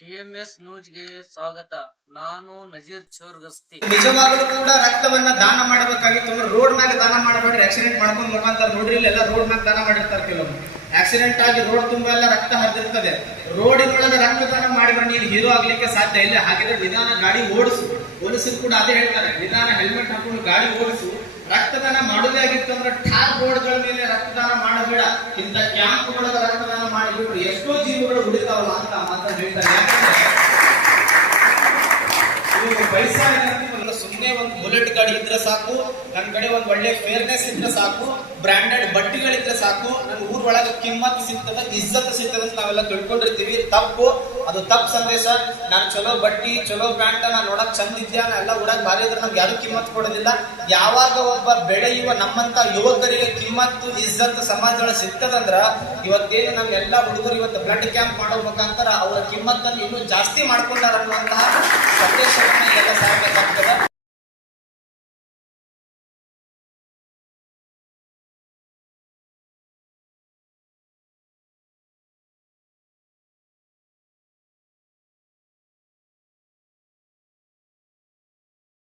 TMS ನ್ಯೂಸ್ಗೆ ಸ್ವಾಗತ. ನಾನು ನಜೀರ್ ಚೋರ್ಗಸ್ತಿ. ನಿಜವಾಗಲೂ ಕೂಡ ರಕ್ತವನ್ನ ದಾನ ಮಾಡಬೇಕಾಗಿತ್ತು. ಅಂದ್ರೆ ರೋಡ್ ಮ್ಯಾಗ ದಾನ ಮಾಡಬೇಡ್ರಿ ಆಕ್ಸಿಡೆಂಟ್ ಮಾಡ್ಕೊಂಡ್ ಮುಖಾಂತರ ನೋಡ್ರಿ ಎಲ್ಲ ರೋಡ್ ಮ್ಯಾಗ ದಾನ ಮಾಡಿರ್ತಾರೆ ಕೆಲವೊಮ್ಮೆ ಆಕ್ಸಿಡೆಂಟ್ ಆಗಿ ರೋಡ್ ತುಂಬಾ ಎಲ್ಲ ರಕ್ತ ಹರಿದಿರ್ತದೆ. ರೋಡಿನೊಳಗೆ ರಕ್ತದಾನ ಮಾಡಿ ಬನ್ನಿ ನೀನು ಹೀರೋ ಆಗ್ಲಿಕ್ಕೆ ಸಾಧ್ಯ ಇಲ್ಲ. ಹಾಗಿದ್ರೆ ನಿಧಾನ ಗಾಡಿ ಓಡಿಸು. ಪೊಲೀಸರು ಕೂಡ ಅದೇ ಹೇಳ್ತಾರೆ, ನಿಧಾನ ಹೆಲ್ಮೆಟ್ ಹಾಕೊಂಡು ಗಾಡಿ ಓಡಿಸು. ರಕ್ತದಾನ ಮಾಡೋದೇ ಆಗಿತ್ತು ಅಂದ್ರೆ ಠಾರ್ ರೋಡ್ಗಳ ಮೇಲೆ ರಕ್ತದಾನ ಮಾಡಬೇಡ ಇಂಥ ಕ್ಯಾಂಪ್ ಒಳಗೆ ರಕ್ತದಾನ ಮಾಡಿಬಿಟ್ರು ಎಷ್ಟೋ Lalu, nama. ಒಂದು ಬುಲೆಟ್ ಗಾಡಿ ಇದ್ರೆ ಸಾಕು ನನ್ನ ಕಡೆ ಒಂದು ಒಳ್ಳೆ ಫೇರ್ನೆಸ್ ಇದ್ರೆ ಸಾಕು ಬ್ರಾಂಡೆಡ್ ಬಟ್ಟೆಗಳಿದ್ರೆ ಸಾಕು ನನ್ನ ಊರ್ ಒಳಗೆ ಕಿಮ್ಮತ್ ಸಿಗ್ತದೆ, ಇಜ್ಜತ್ ಸಿಗ್ತದೆ ಅಂತ ನಾವೆಲ್ಲ ತಿಳ್ಕೊಂಡಿರ್ತೀವಿ. ತಪ್ಪು, ಅದು ತಪ್ಪು ಸಂದೇಶ. ನಾನು ಚಲೋ ಬಟ್ಟಿ, ಚಲೋ ಪ್ಯಾಂಟ್ ನಾನು ನೋಡಕ್ ಚಂದ ಇದ್ಯಾ? ಎಲ್ಲ ಊರಾಗ ಭಾರಿ ಇದ್ರೆ ನಮ್ಗೆ ಯಾರು ಕಿಮ್ಮತ್ ಕೊಡೋದಿಲ್ಲ. ಯಾವಾಗ ಒಬ್ಬ ಬೆಳೆಯುವ ನಮ್ಮಂತ ಯುವಕರಿಗೆ ಕಿಮ್ಮತ್ತು, ಇಜ್ಜತ್ ಸಮಾಜದೊಳಗೆ ಸಿಗ್ತದಂದ್ರ, ಇವತ್ತೇನು ನಮ್ಮ ಎಲ್ಲ ಹುಡುಗರು ಇವತ್ತು ಬ್ಲಡ್ ಕ್ಯಾಂಪ್ ಮಾಡೋ ಮುಖಾಂತರ ಅವರ ಕಿಮ್ಮತ್ತನ್ನು ಇನ್ನೂ ಜಾಸ್ತಿ ಮಾಡ್ಕೊಂಡಾರ ಅನ್ನುವಂತಹ ಸಂದೇಶವನ್ನ ಎಲ್ಲ ಸಾರಬೇಕಾಗ್ತದೆ